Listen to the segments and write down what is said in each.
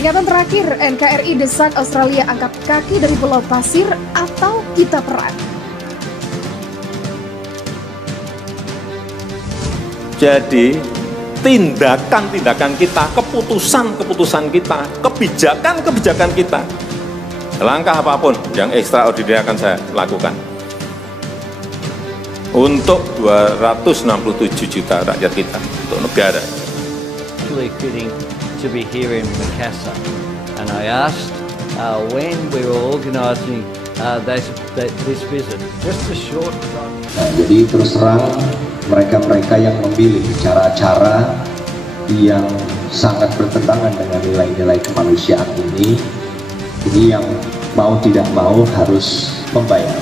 Peringatan terakhir, NKRI desak Australia angkat kaki dari Pulau Pasir atau kita perang. Jadi tindakan-tindakan kita, keputusan-keputusan kita, kebijakan-kebijakan kita, langkah apapun yang ekstraordinari akan saya lakukan untuk 267 juta rakyat kita, untuk negara. Really fitting to be here in Makassar, and I asked when we were organising this visit, just a short time. Jadi terus terang mereka-mereka yang memilih cara-cara yang sangat bertentangan dengan nilai-nilai kemanusiaan ini yang mau tidak mau harus membayar.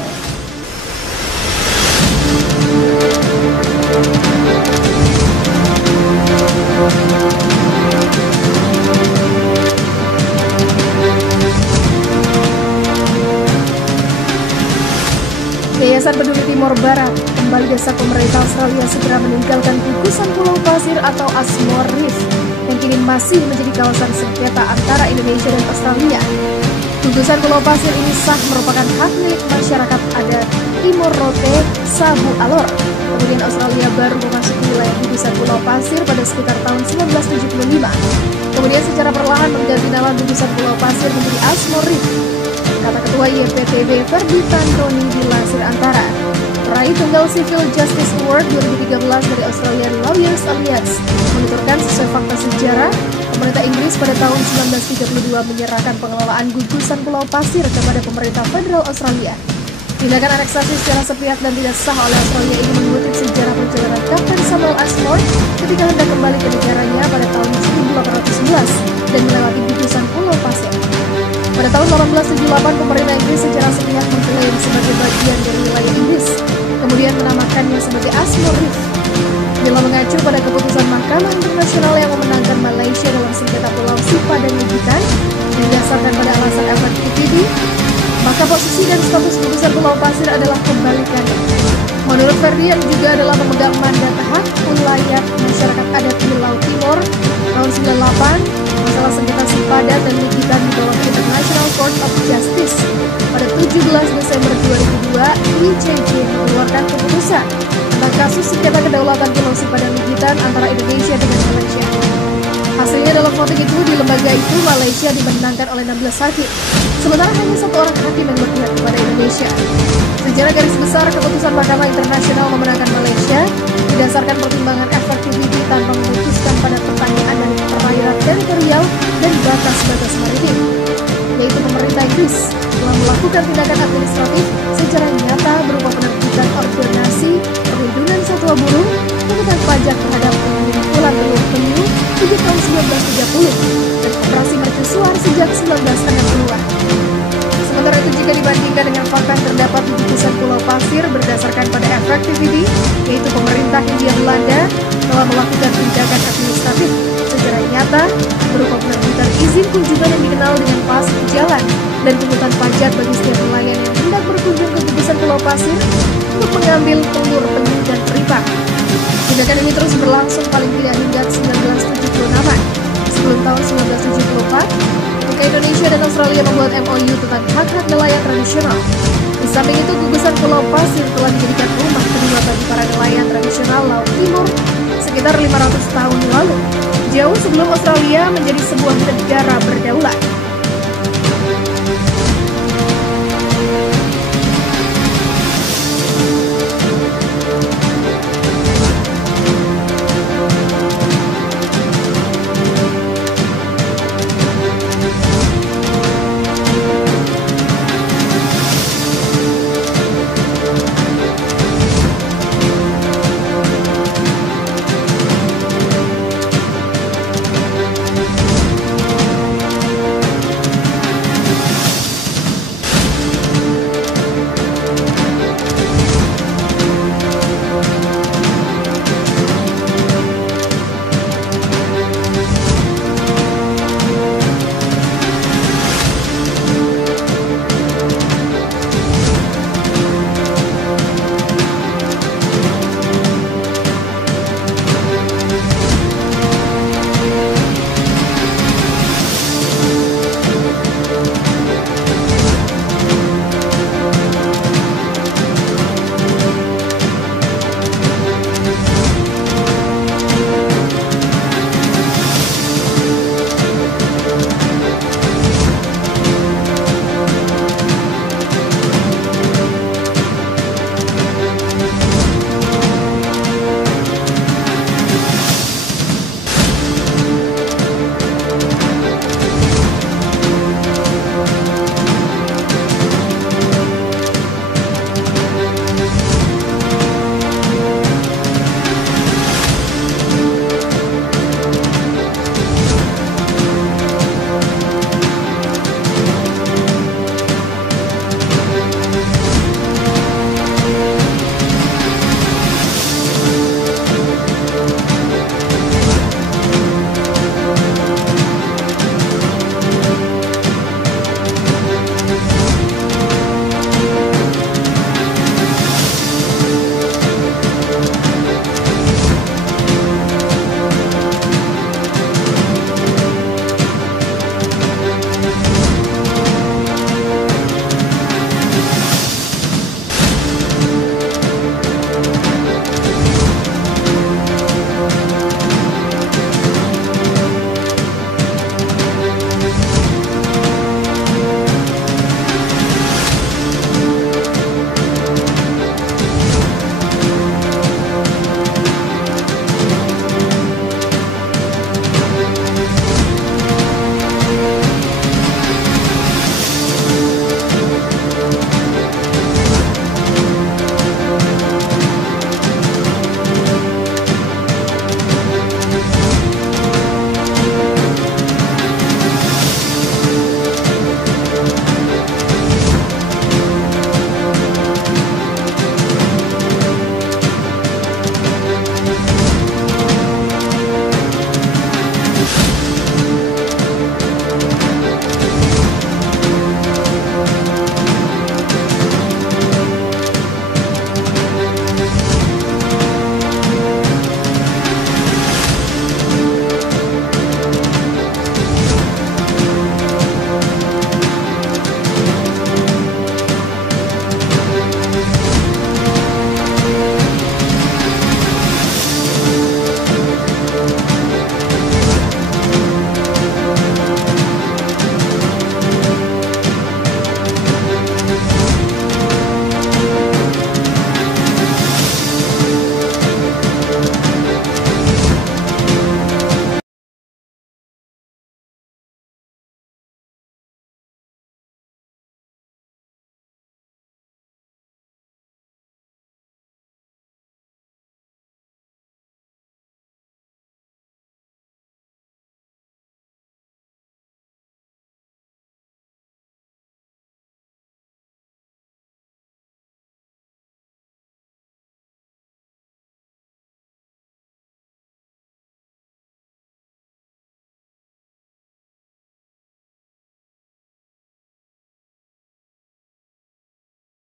Yayasan Peduli Timor Barat kembali desak pemerintah Australia segera meninggalkan gugusan Pulau Pasir atau Ashmore Reef yang kini masih menjadi kawasan sengketa antara Indonesia dan Australia. Gugusan Pulau Pasir ini sah merupakan hak milik masyarakat adat Timor Rote Sabu Alor. Kemudian Australia baru memasuki wilayah gugusan Pulau Pasir pada sekitar tahun 1975. Kemudian secara perlahan mengganti nama gugusan Pulau Pasir menjadi Ashmore Reef. Kata Ketua YPTB Ferdi Tandroni dilansir Antara. Peraih tunggal Civil Justice Award 2013 dari Australian Lawyers Alliance menuturkan sesuai fakta sejarah, pemerintah Inggris pada tahun 1932 menyerahkan pengelolaan gugusan Pulau Pasir kepada pemerintah federal Australia. Tindakan aneksasi secara sepihak dan tidak sah oleh Australia ini mengutip sejarah perjalanan Kapten Samuel Ashmore ketika hendak kembali ke negaranya pada tahun 1811 dan melewati gugusan Pulau Pasir. Pada tahun 1878, pemerintah Inggris secara sepihak mengklaim sebagai bagian dari wilayah Inggris, kemudian menamakannya sebagai Ashmore Reef. Bila mengacu pada keputusan Mahkamah Internasional yang memenangkan Malaysia dalam sengketa Pulau Sipa dan Legitan, didasarkan pada alasan efektiviti, maka posisi dan status gugusan Pulau Pasir adalah kebalikannya. Menurut Ferdi yang juga adalah pemegang mandat hak ulayat masyarakat adat di Laut Timor, tahun 98, masalah sengketa Sipadan dan Legitan di bawah International Court of Justice. Pada 17 Desember 2002, ICJ mengeluarkan keputusan tentang kasus sengketa kedaulatan Pulau Sipadan Legitan antara Indonesia dengan Malaysia. Hasilnya dalam voting itu, di lembaga itu Malaysia dimenangkan oleh 16 hakim, sementara hanya satu orang hakim yang berpihak kepada Indonesia. Secara garis besar, keputusan Mahkamah Internasional memenangkan Malaysia didasarkan pertimbangan efektiviti tanpa memutuskan pada pertanyaan dan perairan teritorial dan batas-batas maritim, yaitu pemerintah Inggris telah melakukan tindakan administratif secara nyata berupa penerbitan ordonasi perlindungan satwa burung, pengenaan pajak terhadap pengumpulan telur penyu sejak tahun 1930 dan operasi mercusuar sejak 1960-an. Sementara itu, jika dibandingkan dengan fakta yang terdapat di gugusan Pulau Pasir berdasarkan pada efektiviti, yaitu pemerintah Hindia Belanda telah melakukan tindakan administratif secara nyata berupa penerbitan izin kunjungan yang dikenal dengan pas jalan dan pungutan pajak bagi setiap nelayan yang hendak berkunjung ke gugusan Pulau Pasir untuk mengambil telur penyu dan peripak. Tindakan ini terus berlangsung paling tidak hingga 1976. Sebelum tahun 1974, ketika Indonesia dan Australia membuat MOU tentang hak-hak nelayan tradisional. Di samping itu, gugusan Pulau Pasir telah dijadikan rumah kedua bagi para nelayan tradisional Laut Timor sekitar 500 tahun lalu, jauh sebelum Australia menjadi sebuah negara